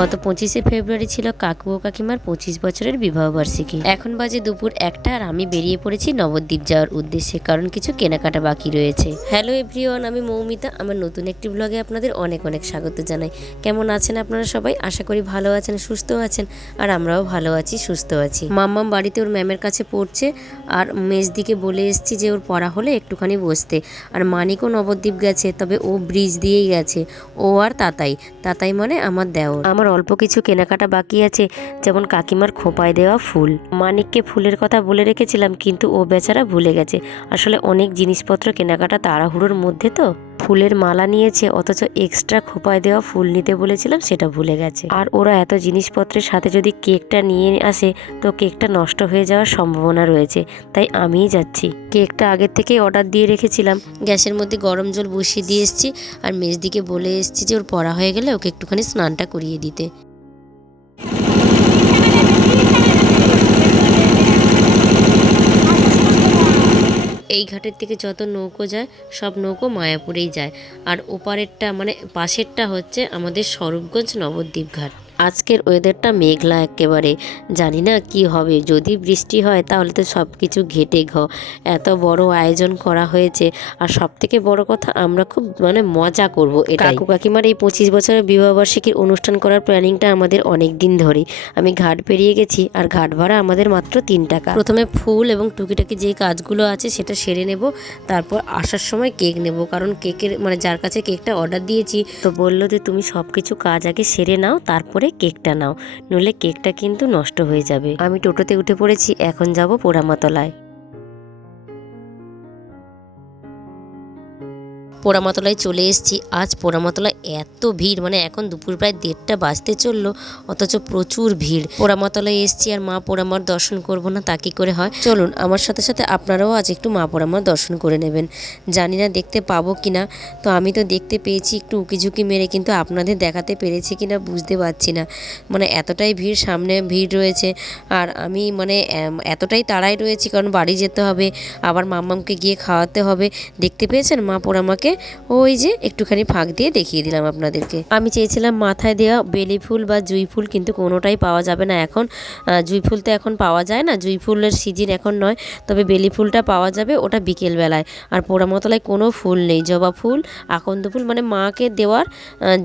গত 25শে ফেব্রুয়ারি ছিল কাকু ও কাকিমার 25 বছরের বিবাহবার্ষিকী। এখন বাজে দুপুর 1টা আর আমি বেরিয়ে পড়েছি নবদ্বীপ যাওয়ার উদ্দেশ্যে, কারণ কিছু কেনাকাটা বাকি রয়েছে। হ্যালো এভরিওয়ান, আমি মৌমিতা। আমার নতুন একটি ব্লগে আপনাদের অনেক অনেক স্বাগত জানাই। কেমন আছেন আপনারা সবাই? আশা করি ভালো আছেন, সুস্থ আছেন, আর আমরাও ভালো আছি, সুস্থ আছি। মাম্মাম বাড়িতে ওর ম্যামের কাছে পড়ছে, আর মেজদিকে বলে এসেছি যে ওর পড়া হলে একটুখানি বসতে। আর মানিকও নবদ্বীপ গেছে, তবে ও ব্রিজ দিয়েই গেছে। ও আর তাতাই মানে আমার দেওর। আমার অল্প কিছু কেনাকাটা বাকি আছে, যেমন কাকিমার খোঁপায় দেওয়া ফুল। মানিককে ফুলের কথা বলে রেখেছিলাম, কিন্তু ও বেচারা ভুলে গেছে। আসলে অনেক জিনিসপত্র কেনাকাটা তাড়াহুড়োর মধ্যে তো ফুলের মালা নিয়েছে, অথচ এক্সট্রা খোঁপায় দেওয়া ফুল নিতে বলেছিলাম সেটা ভুলে গেছে। আর ওরা এত জিনিসপত্রের সাথে যদি কেকটা নিয়ে আসে তো কেকটা নষ্ট হয়ে যাওয়ার সম্ভাবনা রয়েছে, তাই আমিই যাচ্ছি। কেকটা আগের থেকেই অর্ডার দিয়ে রেখেছিলাম। গ্যাসের মধ্যে গরম জল বসিয়ে দিয়ে এসেছি, আর মেজদিকে বলে এসেছি যে ওর পড়া হয়ে গেলে ওকে একটুখানি স্নানটা করিয়ে দিতে। এই ঘাটের থেকে যত নৌকো যায় সব নৌকো মায়াপুরেই যায়, আর ওপারেরটা মানে পাশেরটা হচ্ছে আমাদের স্বরূপগঞ্জ নবদ্বীপ ঘাট। আজকের ওয়েদারটা মেঘলা একেবারে, জানি না কি হবে। যদি বৃষ্টি হয় তাহলে তো সব কিছু ঘেটে এত বড় আয়োজন করা হয়েছে, আর সব থেকে বড় কথা আমরা খুব মজা করব। কাকু কাকিমার এই 25 বছরের বিবাহবার্ষিকীর অনুষ্ঠান করার প্ল্যানিংটা আমাদের অনেক দিন ধরেই। আমি ঘাট পেরিয়ে গেছি, আর ঘাট ভাড়া আমাদের মাত্র 3 টাকা। প্রথমে ফুল এবং টুকিটাকি যেই কাজগুলো আছে সেটা সেরে নেব, তারপর আসার সময় কেক নেব, কারণ কেকের যার কাছে কেকটা অর্ডার দিয়েছি তো বললো যে তুমি সব কিছু কাজ আগে সেরে নাও, তারপরে কেকটা নাও, নইলে কেকটা কিন্তু নষ্ট হয়ে যাবে। আমি টোটোতে উঠে পড়েছি, এখন যাব পোড়ামাতলায়। পোড়ামাতলায় চলে এসেছি। আজ পোড়ামাতলায় এত ভিড়, এখন দুপুর প্রায় 1:30 বাজতে চললো, অথচ প্রচুর ভিড়। পোড়ামাতলায় এসেছি আর মা পোড়ামার দর্শন করব না তা কি করে হয়? চলুন আমার সাথে সাথে আপনারাও আজ একটু মা পোড়ামার দর্শন করে নেবেন। জানি না দেখতে পাবো কিনা, তো আমি তো দেখতে পেয়েছি একটু উকিঝুঁকি মেরে, কিন্তু আপনাদের দেখাতে পেরেছি কিনা বুঝতে পারছি না। এতটাই ভিড়, সামনে ভিড় রয়েছে, আর আমি এতটাই তাড়াই রয়েছি, কারণ বাড়ি যেতে হবে, আবার মাম্মামকে গিয়ে খাওয়াতে হবে। দেখতে পেয়েছেন মা পোড়ামাকে? ওই যে একটুখানি ফাঁক দিয়ে দেখিয়ে দিলাম আপনাদেরকে। আমি চেয়েছিলাম মাথায় দেওয়া বেলি ফুল বা জুঁই ফুল, কিন্তু কোনোটাই পাওয়া যাবে না এখন। জুঁই ফুল তো এখন পাওয়া যায় না, জুঁই ফুলের সিজন এখন নয়, তবে বেলি ফুলটা পাওয়া যাবে, ওটা বিকেলবেলায়। আর পোড়ামাতলায় কোনো ফুল নেই, জবা ফুল, আকন্দ ফুল, মাকে দেওয়ার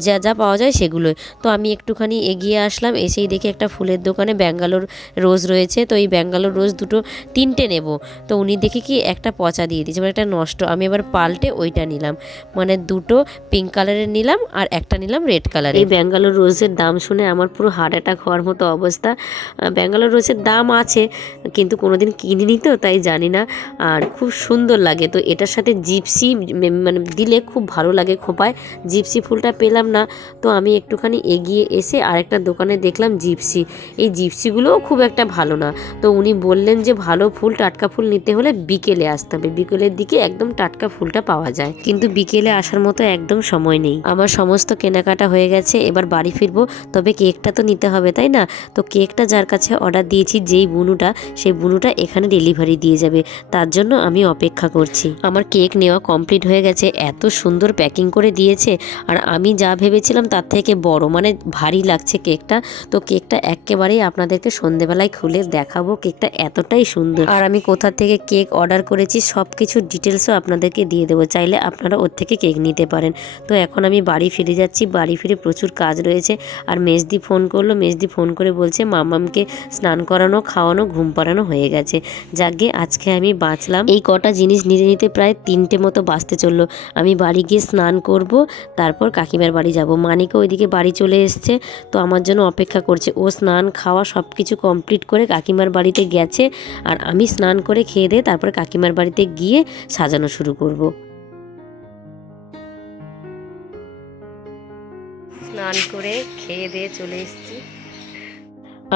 যা যা পাওয়া যায় সেগুলোই। তো আমি একটুখানি এগিয়ে আসলাম, এসেই দেখি একটা ফুলের দোকানে ব্যাঙ্গালোর রোজ রয়েছে। তো এই ব্যাঙ্গালোর রোজ 3টে নেব, তো উনি দেখি কি একটা পচা দিয়ে দিয়েছে, একটা নষ্ট। আমি এবার পাল্টে ওইটা নিলাম, 2টো পিঙ্ক কালারের নিলাম, আর একটা নিলাম রেড কালারের। এই ব্যাঙ্গালোর রোজের দাম শুনে আমার পুরো হার্ট অ্যাটাক হওয়ার মতো অবস্থা। ব্যাঙ্গালোর রোজের দাম আছে, কিন্তু কোনোদিন কিনিনি তো তাই জানি না। আর খুব সুন্দর লাগে, তো এটার সাথে জিপসি দিলে খুব ভালো লাগে খোপায়। জিপসি ফুলটা পেলাম না, তো আমি একটুখানি এগিয়ে এসে আরেকটা দোকানে দেখলাম জিপসি। এই জিপসিগুলোও খুব একটা ভালো না, তো উনি বললেন যে ভালো ফুল, টাটকা ফুল নিতে হলে বিকেলে আসতে হবে, বিকেলের দিকে একদম টাটকা ফুলটা পাওয়া যায়। কিন্তু বিকেলে আসার মতো একদম সময় নেই। আমার সমস্ত কেনাকাটা হয়ে গেছে, এবার বাড়ি ফিরবো। তবে কেকটা তো নিতে হবে, তাই না? তো কেকটা যার কাছে অর্ডার দিয়েছি, যেই বুনুটা, সেই বুনুটা এখানে ডেলিভারি দিয়ে যাবে, তার জন্য আমি অপেক্ষা করছি। আমার কেক নেওয়া কমপ্লিট হয়ে গেছে, এত সুন্দর প্যাকিং করে দিয়েছে, আর আমি যা ভেবেছিলাম তার থেকে বড়, ভারী লাগছে কেকটা। তো কেকটা একেবারেই আপনাদেরকে সন্ধেবেলায় খুলে দেখাবো, কেকটা এতটাই সুন্দর। আর আমি কোথা থেকে কেক অর্ডার করেছি সব কিছু ডিটেলসও আপনাদেরকে দিয়ে দেবো, চাইলে আপনারা ওর থেকে কেক নিতে পারেন। তো এখন আমি বাড়ি ফিরে যাচ্ছি, বাড়ি ফিরে প্রচুর কাজ রয়েছে। আর মেজদি ফোন করলো, মেজদি ফোন করে বলছে মামামকে স্নান করানো, খাওয়ানো, ঘুম পাড়ানো হয়ে গেছে। যাকে আজকে আমি বাঁচলাম। এই কটা জিনিস নিতে নিতে প্রায় 3টে মতো বাজতে চললো। আমি বাড়ি গিয়ে স্নান করব, তারপর কাকিমার বাড়ি যাব। মানিকও ওইদিকে বাড়ি চলে এসছে, তো আমার জন্য অপেক্ষা করছে। ও স্নান খাওয়া সব কিছু কমপ্লিট করে কাকিমার বাড়িতে গেছে, আর আমি স্নান করে খেয়ে দিয়ে তারপর কাকিমার বাড়িতে গিয়ে সাজানো শুরু করব। স্নান করে খেয়ে দিয়ে চলে এসেছি।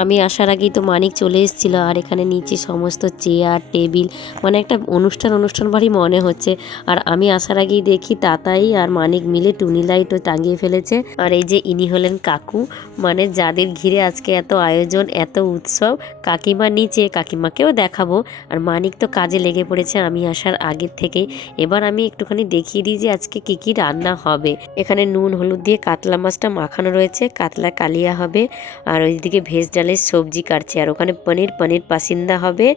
আমি আসার আগেই তো মানিক চলে এসেছিল, আর এখানে নিচে সমস্ত চেয়ার টেবিল, মানে একটা অনুষ্ঠান বাড়ি মনে হচ্ছে। আর আমি আসার আগেই দেখি তাতাই আর মানিক মিলে টুনি লাইটও টাঙিয়ে ফেলেছে। আর এই যে ইনি হলেন কাকু, মানে যাদের ঘিরে আজকে এত আয়োজন এত উৎসব। কাকিমা নিচে, কাকিমাকেও দেখাবো। আর মানিক তো কাজে লেগে পড়েছে আমি আসার আগের থেকেই। এবার আমি একটুখানি দেখিয়ে দিই যে আজকে কি কি রান্না হবে। এখানে নুন হলুদ দিয়ে কাতলা মাছটা মাখানো রয়েছে, কাতলা কালিয়া হবে। আর ওইদিকে ভেজ ডালের সবজি কাটছে, আর ওখানে পনির পাসিন্দা হবে।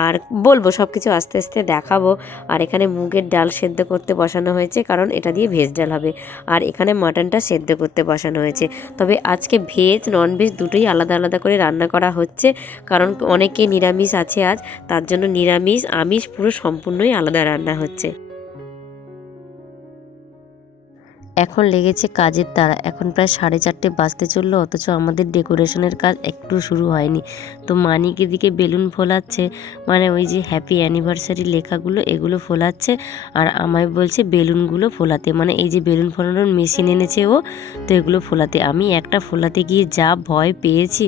আর বলবো সব কিছু আস্তে আস্তে দেখাবো। আর এখানে মুগের ডাল সেদ্ধ করতে বসানো হয়েছে, কারণ এটা দিয়ে ভেজ ডাল হবে। আর এখানে মাটনটা সেদ্ধ করতে বসানো হয়েছে। তবে আজকে ভেজ ননভেজ দুটোই আলাদা আলাদা করে রান্না করা হচ্ছে, কারণ অনেকে নিরামিষ আছে আজ, তার জন্য নিরামিষ আমিষ পুরো সম্পূর্ণই আলাদা রান্না হচ্ছে। এখন লেগেছে কাজের তাড়া, এখন প্রায় 4:30 বাজতে চললো, অথচ আমাদের ডেকোরেশনের কাজ একটু শুরু হয়নি। তো মানিক এদিকে বেলুন ফোলাচ্ছে, মানে ওই যে হ্যাপি অ্যানিভার্সারি লেখাগুলো এগুলো ফোলাচ্ছে। আর আমায় বলছে বেলুনগুলো ফোলাতে, মানে এই যে বেলুন ফোলানোর মেশিন এনেছে ও, তো এগুলো ফোলাতে। আমি একটা ফোলাতে গিয়ে যা ভয় পেয়েছি,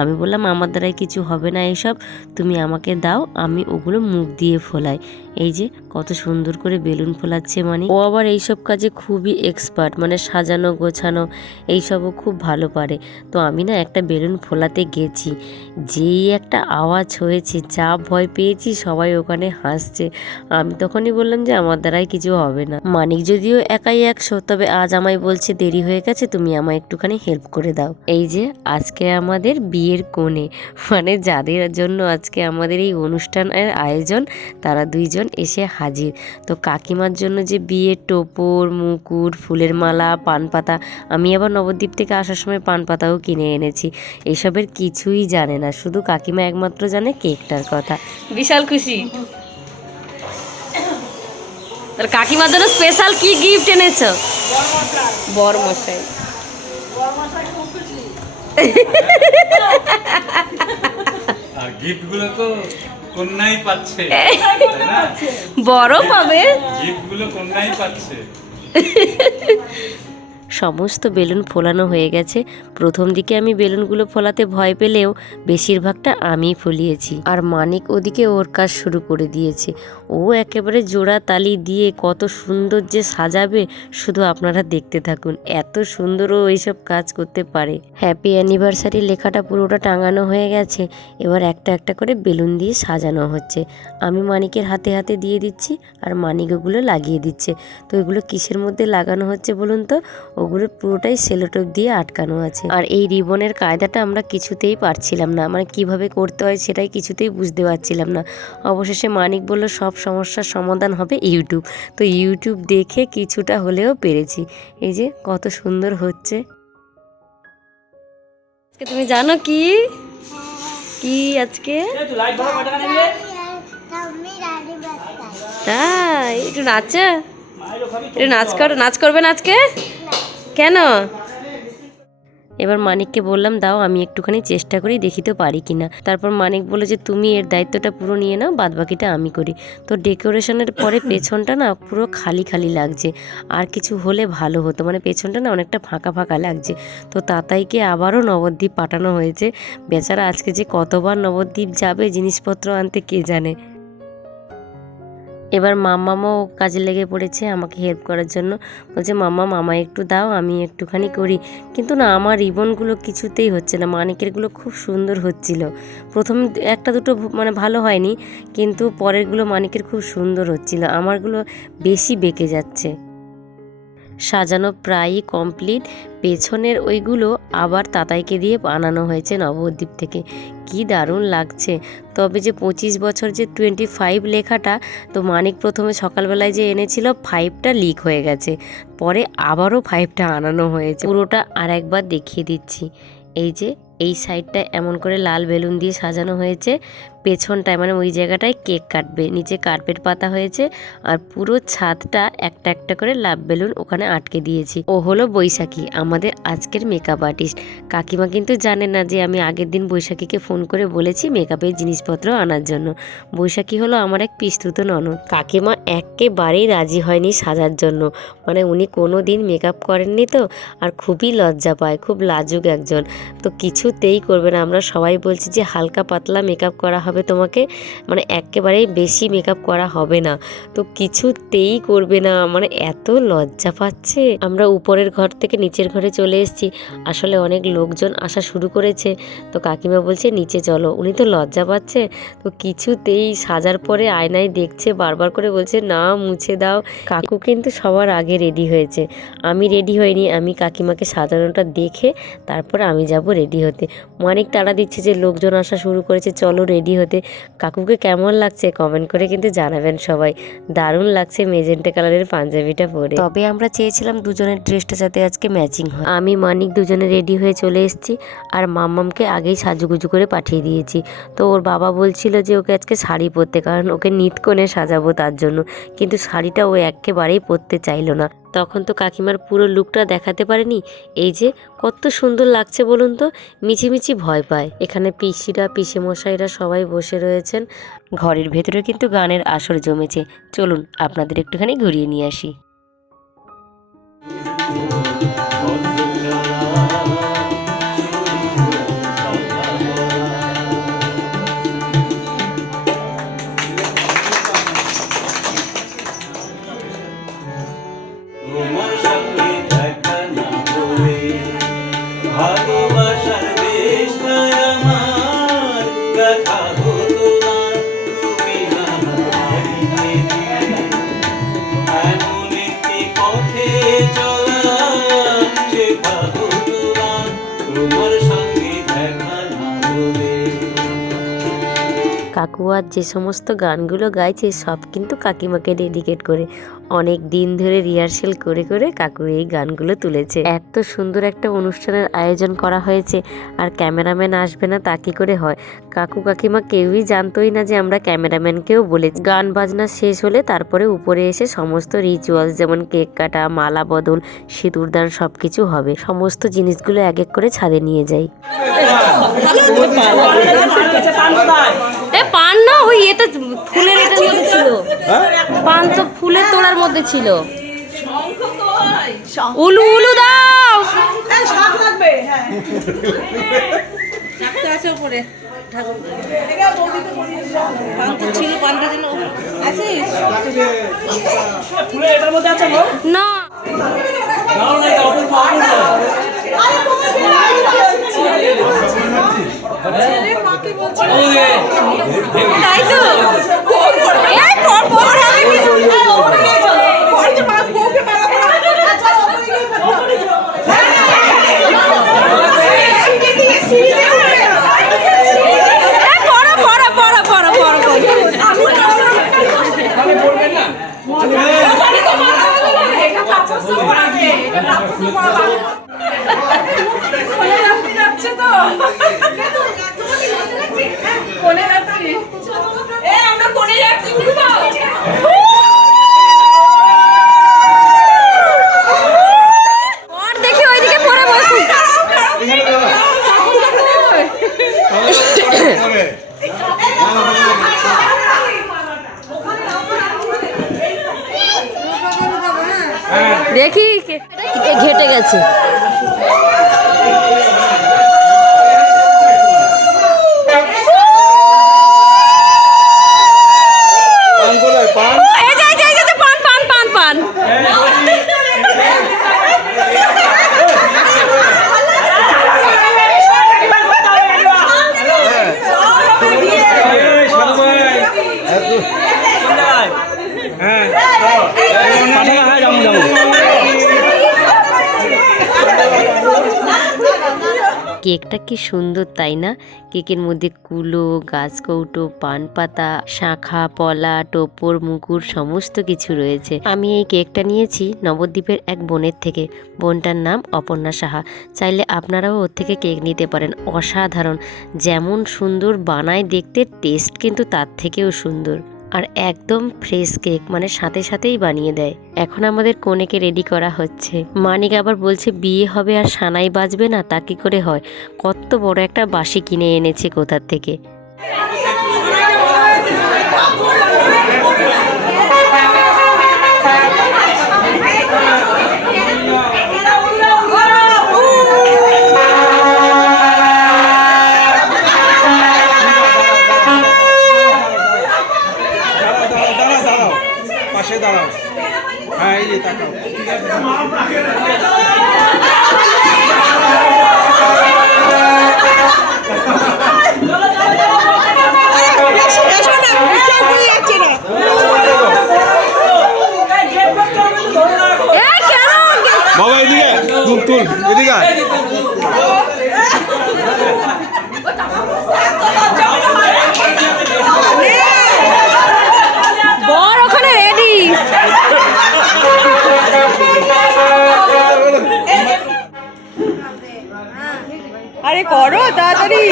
আমি বললাম আমার দ্বারাই কিছু হবে না এইসব, তুমি আমাকে দাও, আমি ওগুলো মুখ দিয়ে ফোলাই। এই যে কত সুন্দর করে বেলুন ফোলাচ্ছে মানিক। ও আবার এইসব কাজে খুবই এক্সপার্ট, মানে সাজানো গোছানো এইসবও খুব ভালো পারে। তো আমি না একটা বেলুন ফোলাতে গেছি, যেই একটা আওয়াজ হয়েছে, যা ভয় পেয়েছি, সবাই ওখানে হাসছে। আমি তখনই বললাম যে আমার দ্বারাই কিছু হবে না। মানিক যদিও একাই 100, তবে আজ আমায় বলছে দেরি হয়ে গেছে, তুমি আমায় একটুখানি হেল্প করে দাও। এই যে আজকে আমাদের বিয়ের কোণে, মানে যাদের জন্য আজকে আমাদের এই অনুষ্ঠানের আয়োজন, তারা দুইজন এসে হাজির। তো কাকিমার জন্য যে বিয়ের টোপর, মুকুট, ফুলের মালা, পান পাতা, আমি আবার নবদ্বীপ থেকে আসার সময় পান পাতাও কিনে এনেছি। এসবের কিছুই জানে না, শুধু কাকিমা একমাত্র জানে কেকটার কথা। বিশাল খুশি। তার কাকিমার জন্য স্পেশাল কি গিফট এনেছো? বরমশাই। আর গিফটগুলো তো কন্যাই পাচ্ছে, বড় পাবে, গিফটগুলো কন্যাই পাচ্ছে। সমস্ত বেলুন ফোলানো হয়ে গেছে। প্রথম দিকে আমি বেলুনগুলো ফোলাতে ভয় পেলেও বেশিরভাগটা আমিই ফলিয়েছি। আর মানিক ওদিকে ওর কাজ শুরু করে দিয়েছে। ও একেবারে জোড়া তালি দিয়ে কত সুন্দর যে সাজাবে, শুধু আপনারা দেখতে থাকুন। এত সুন্দর ও এইসব কাজ করতে পারে। হ্যাপি অ্যানিভার্সারি লেখাটা পুরোটা টাঙানো হয়ে গেছে, এবার একটা একটা করে বেলুন দিয়ে সাজানো হচ্ছে। আমি মানিকের হাতে হাতে দিয়ে দিচ্ছি, আর মানিক ওগুলো লাগিয়ে দিচ্ছে। তো এগুলো কিসের মধ্যে লাগানো হচ্ছে বলুন তো? ওগুলো পুরোটাই সেলোটেপ দিয়ে আটকানো আছে। আর এই রিবনের কায়দাটা আমরা কিছুতেই পারছিলাম না, মানে কিভাবে করতে হয় সেটাই কিছুতেই বুঝতে পারছিলাম না। অবশেষে মানিক বলল সব সমস্যার সমাধান হবে ইউটিউব। তো ইউটিউব দেখে কিছুটা হলেও পেরেছি। এই যে কত সুন্দর হচ্ছে। আজকে তুমি জানো কি কি আজকে? তাই একটু নাচা, একটু নাচ করবে না আজকে? কেন? এবার মানিককে বললাম দাও আমি একটুখানি চেষ্টা করি, দেখি তো পারি কিনা। তারপর মানিক বলে যে তুমি এর দায়িত্বটা পুরো নিয়ে নাও, বাদ বাকিটা আমি করি। তো ডেকোরেশনের পরে পেছনটা না পুরো খালি খালি লাগছে, আর কিছু হলে ভালো হতো, মানে পেছনটা না অনেকটা ফাঁকা ফাঁকা লাগছে। তো তাতাইকে আবারও নবদ্বীপ পাঠানো হয়েছে। বেচারা আজকে যে কতবার নবদ্বীপ যাবে জিনিসপত্র আনতে কে জানে। এবার মাম্মামও কাজে লেগে পড়েছে আমাকে হেল্প করার জন্য। বলছে মামা একটু দাও, আমি একটুখানি করি। কিন্তু না, আমার রিবনগুলো কিছুতেই হচ্ছে না। মানিকেরগুলো খুব সুন্দর হচ্ছিল, প্রথম একটা দুটো মানে ভালো হয়নি, কিন্তু পরেরগুলো মানিকের খুব সুন্দর হচ্ছিল, আমারগুলো বেশি বেঁকে যাচ্ছে। সাজানো প্রায়ই কমপ্লিট। পেছনের ওইগুলো আবার তাতাইকে দিয়ে বানানো হয়েছে নবদ্বীপ থেকে। কি দারুণ লাগছে। তবে যে 25 বছর যে 25 লেখাটা, তো মানিক প্রথমে সকালবেলায় যে এনেছিল 5টা লিক হয়ে গেছে, পরে আবারও 5টা আনানো হয়েছে। পুরোটা আর একবার দেখিয়ে দিচ্ছি। এই যে এই সাইডটা এমন করে লাল বেলুন দিয়ে সাজানো হয়েছে, পেছনটায় মানে ওই জায়গাটায় কেক কাটবে। নিচে কার্পেট পাতা হয়েছে আর পুরো ছাদটা একটা একটা করে লাভ বেলুন ওখানে আটকে দিয়েছি। ও হলো বৈশাখী, আমাদের আজকের মেকআপ আর্টিস্ট। কাকিমা কিন্তু জানে না যে আমি আগের দিন বৈশাখীকে ফোন করে বলেছি মেকআপের জিনিসপত্র আনার জন্য। বৈশাখী হলো আমার এক পিস্তুত ননদ। কাকিমা একেবারেই রাজি হয়নি সাজার জন্য, মানে উনি কোনো দিন মেকআপ করেননি তো, আর খুবই লজ্জা পায়, খুব লাজুক একজন, তো কিছুতেই করবে না। আমরা সবাই বলছি যে হালকা পাতলা মেকআপ করা হবে তোমাকে, মানে একেবারেই বেশি মেকআপ করা হবে না, তো কিছুতেই করবে না, মানে এত লজ্জা পাচ্ছে। আমরা উপরের ঘর থেকে নিচের ঘরে চলে এসেছি, আসলে অনেক লোকজন আসা শুরু করেছে, তো কাকিমা বলছে নিচে চলো। উনি তো লজ্জা পাচ্ছে, তো কিছুতেই সাজার পরে আয়নায় দেখছে, বারবার করে বলছে না মুছে দাও। কাকু কিন্তু সবার আগে রেডি হয়েছে, আমি রেডি হইনি। আমি কাকিমাকে সাজানোটা দেখে তারপর আমি যাব রেডি হতে। অনেক তাড়া দিচ্ছে যে লোকজন আসা শুরু করেছে, চলো রেডি হতে। কাকুকে কেমন লাগছে কমেন্ট করে কিন্তু জানাবেন সবাই। দারুণ লাগছে মেজেন্টা কালারের পাঞ্জাবিটা পরে। তবে আমরা চেয়েছিলাম দুজনের ড্রেসটা যাতে আজকে ম্যাচিং হয়। আমি মানিক দুজনে রেডি হয়ে চলে এসেছি, আর মাম্মামকে আগেই সাজুগুজু করে পাঠিয়ে দিয়েছি। তো ওর বাবা বলছিল যে ওকে আজকে শাড়ি পরতে, কারণ ওকে নিতকনে সাজাবো তার জন্য, কিন্তু শাড়িটা ও একেবারেই পরতে চাইলো না। তখন তো কাকিমার পুরো লুকটা দেখাতে পারেনি। এই যে কত সুন্দর লাগছে বলুন তো, মিছিমিছি ভয় পায়। এখানে পিসিরা পিসেমশাইরা সবাই বসে রয়েছেন, ঘরের ভেতরে কিন্তু গানের আসর জমেছে। চলুন আপনাদের একটুখানি ঘুরিয়ে নিয়ে আসি। ভালোবাসার দেশটা আমার দেখা হতো না তুমি আমার এমন একটি পথে চলা শেখা হতো না তোমার সঙ্গে দেখা না হলে। কাকু আর যে সমস্ত গানগুলো গাইছে সব কিন্তু কাকিমাকে ডেডিকেট করে। অনেক দিন ধরে রিহার্সেল করে করে কাকু এই গানগুলো তুলেছে। এত সুন্দর একটা অনুষ্ঠানের আয়োজন করা হয়েছে, আর ক্যামেরাম্যান আসবে না তা কি করে হয়? কাকু কাকিমা কেউই জানতোই না যে আমরা ক্যামেরাম্যানকেও বলে। গান বাজনা শেষ হলে তারপরে উপরে এসে সমস্ত রিচুয়ালস যেমন কেক কাটা, মালা বদল, সিঁদুরদান সব কিছু হবে। সমস্ত জিনিসগুলো এক এক করে ছাদে নিয়ে যাই। পান না, ওই এটা ফুলের এটার মধ্যে ছিল, পান তো ফুলের তোড়ার মধ্যে ছিল। উলু উলু দাও, না তাই তো দেখি ঘেটে গেছে। কেকটা কি সুন্দর তাই না? কেকের মধ্যে কুলো, গাছকৌটো, পান পাতা, শাখা, পলা, টোপর, মুকুর সমস্ত কিছু রয়েছে। আমি এই কেকটা নিয়েছি নবদ্বীপের এক বোনের থেকে। বোনটার নাম অপর্ণা সাহা। চাইলে আপনারাও ওর থেকে কেক নিতে পারেন। অসাধারণ, যেমন সুন্দর বানায় দেখতে, টেস্ট কিন্তু তার থেকেও সুন্দর। আর একদম ফ্রেশ কেক, মানে সাথে সাথেই বানিয়ে দেয়। এখন আমাদের কনেকে রেডি করা হচ্ছে। মানিক আবার বলছে বিয়ে হবে আর সানাই বাজবে না, তা কি করে হয়? কত বড় একটা বাঁশি কিনে এনেছে কোথার থেকে। পাশে দাঁড়াও। হ্যাঁ, এই যে তাকাও। বাবা এদিকে তুল এদিকে আয়। বর ওখানে রেডি। আরে করো তাড়াতাড়ি।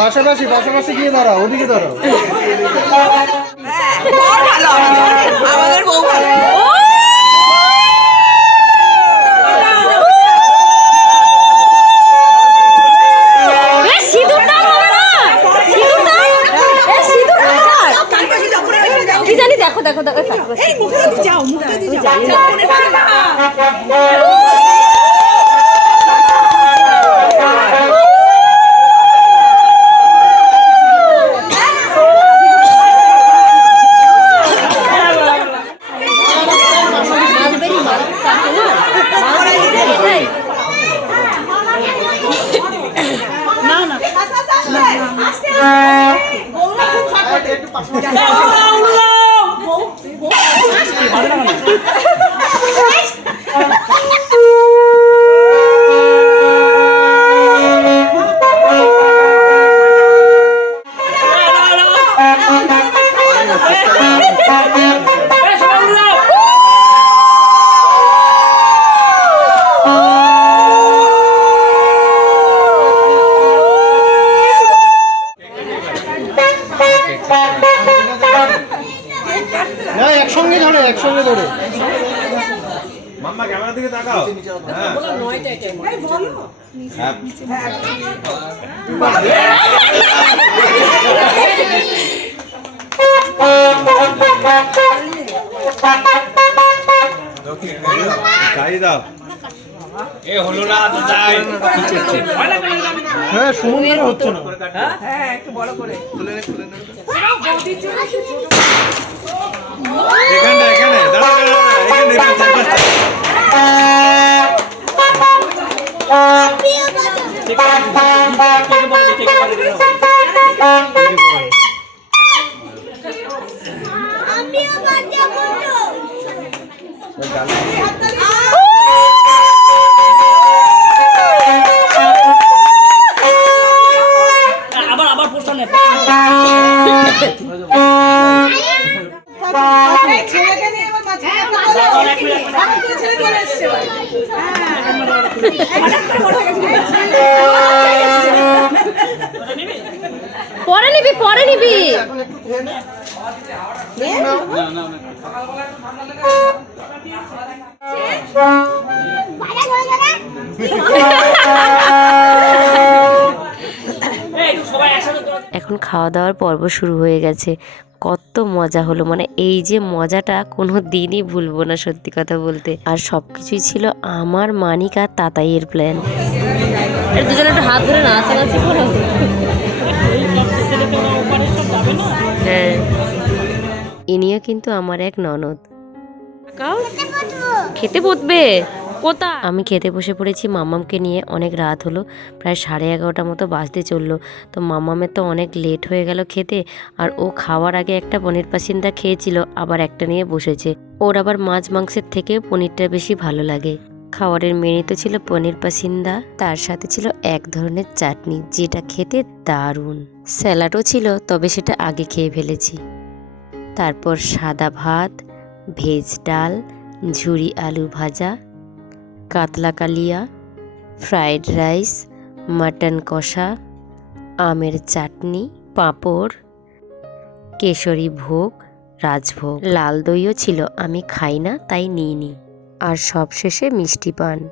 পাশাপাশি পাশাপাশি গিয়ে দাঁড়াও, ওদিকে দাঁড়াও। আমাদের বউ ভালো। কি জানি, দেখো দেখো দেখো। এই মুখে যাও, মুখে যাও। একসঙ্গে ধরে মাম্মা ক্যামেরার দিকে তাকাও। দাও এ হলো না তো যাই। হ্যাঁ সমুদ্র হচ্ছে না। হ্যাঁ একটু বড় করে খুলে নে এখানে এখানে দাঁড়া এখানে আবার পোষণে পরে নিবি পরে নিবি। এখন খাওয়া দাওয়ার পর্ব শুরু হয়ে গেছে। কত মজা হলো, মানে এই যে মজাটা কোনো দিনই ভুলবো না সত্যি কথা বলতে। আর সবকিছুই ছিল আমার মানিক আর তাতাইয়ের প্ল্যান। দুজনে একটা হাত ধরে নাচানাচি করো। হ্যাঁ, ইনিও কিন্তু আমার এক ননদ। খেতে বসবে কোথায়? আমি খেতে বসে পড়েছি মাম্মামকে নিয়ে। অনেক রাত হলো, প্রায় 11:30 মতো বাজতে চললো। তো মাম্মামের তো অনেক লেট হয়ে গেল খেতে, আর ও খাওয়ার আগে একটা পনির পাসিন্দা খেয়েছিল, আবার একটা নিয়ে বসেছে। ওর আবার মাছ মাংসের থেকে পনিরটা বেশি ভালো লাগে। খাবারের মেনুতে ছিল পনির পাসিন্দা, তার সাথে ছিল এক ধরনের চাটনি যেটা খেতে দারুণ। স্যালাডও ছিল, তবে সেটা আগে খেয়ে ফেলেছি। তারপর সাদা ভাত, ভেজ ডাল, ঝুরি আলু ভাজা, কাতলা কালিয়া, ফ্রাইড রাইস, মাটন কষা, আমের চাটনি, পাঁপড়, কেশরী ভোগ, রাজভোগ, লাল দইও ছিল। আমি খাই না তাই নিইনি। আর সবশেষে মিষ্টি পান।